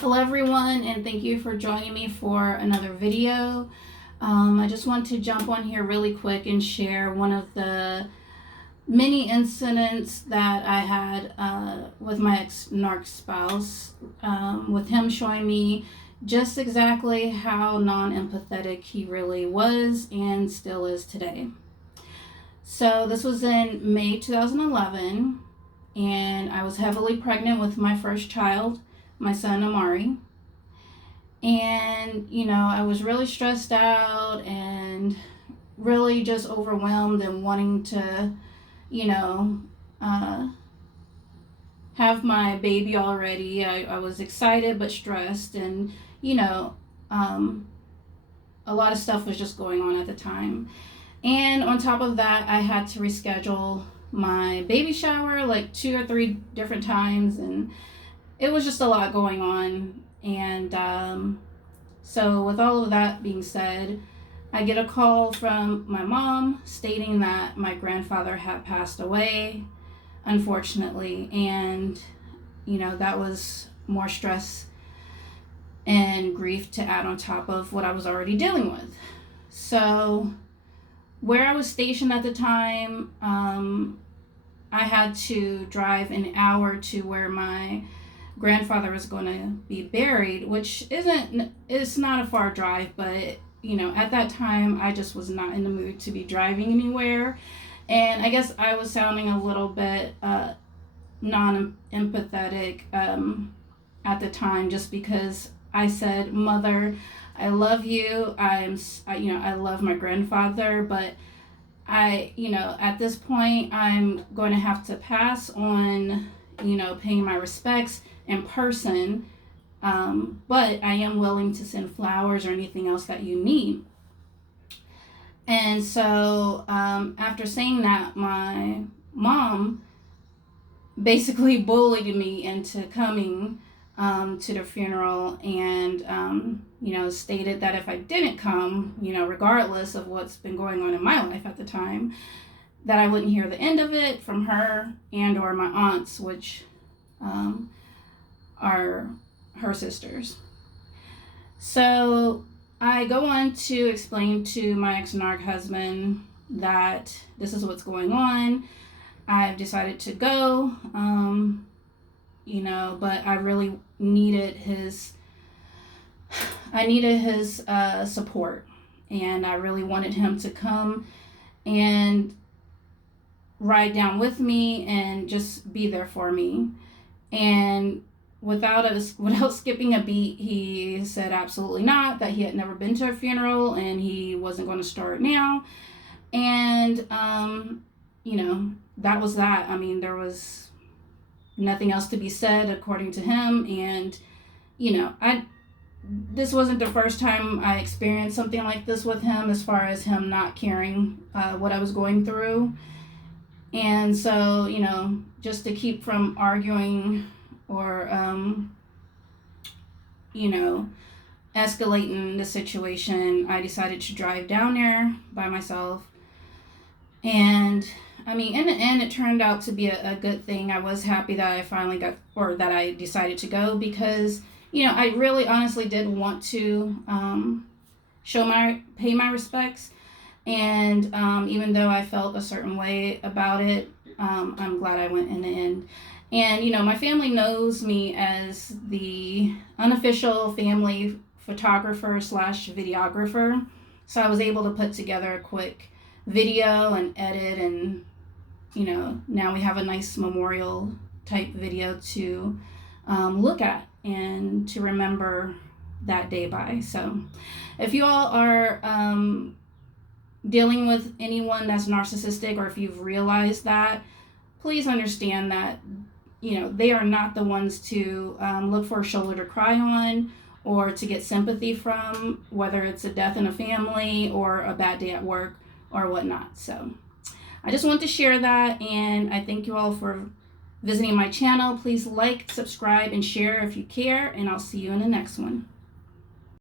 Hello everyone, and thank you for joining me for another video. I just want to jump on here really quick and share one of the many incidents that I had with my ex-narc spouse, with him showing me just exactly how non-empathetic he really was and still is today. So this was in May 2011, and I was heavily pregnant with my first child, my son Amari. And I was really stressed out and really just overwhelmed and wanting to have my baby already. I was excited but stressed, and a lot of stuff was just going on at the time. And on top of that, I had to reschedule my baby shower like 2 or 3 different times, and it was just a lot going on. And so with all of that being said, I get a call from my mom stating that my grandfather had passed away, unfortunately. And that was more stress and grief to add on top of what I was already dealing with. So where I was stationed at the time, I had to drive an hour to where my grandfather was going to be buried, which it's not a far drive, but at that time I just was not in the mood to be driving anywhere. And I guess I was sounding a little bit non-empathetic at the time, just because I said, "Mother, I love you. I love my grandfather, but at this point I'm going to have to pass on paying my respects in person, but I am willing to send flowers or anything else that you need." And so after saying that, my mom basically bullied me into coming to the funeral, and stated that if I didn't come, regardless of what's been going on in my life at the time, that I wouldn't hear the end of it from her and or my aunts, which are her sisters. So I go on to explain to my ex-narc husband that this is what's going on. I've decided to go, but I really needed his support, and I really wanted him to come and ride down with me and just be there for me. And without skipping a beat, he said absolutely not, that he had never been to a funeral and he wasn't going to start now. And that was that. I mean, there was nothing else to be said according to him. And this wasn't the first time I experienced something like this with him, as far as him not caring what I was going through. And so, just to keep from arguing or, escalating the situation, I decided to drive down there by myself. And I mean, in the end, it turned out to be a good thing. I was happy that I finally that I decided to go, because, I really honestly did want to pay my respects. And even though I felt a certain way about it, I'm glad I went in the end. And my family knows me as the unofficial family photographer / videographer, so I was able to put together a quick video and edit, and now we have a nice memorial type video to look at and to remember that day by. So if you all are dealing with anyone that's narcissistic, or if you've realized that, please understand that they are not the ones to look for a shoulder to cry on or to get sympathy from, whether it's a death in a family or a bad day at work or whatnot. So I just want to share that, and I thank you all for visiting my channel. Please like, subscribe, and share if you care, and I'll see you in the next one.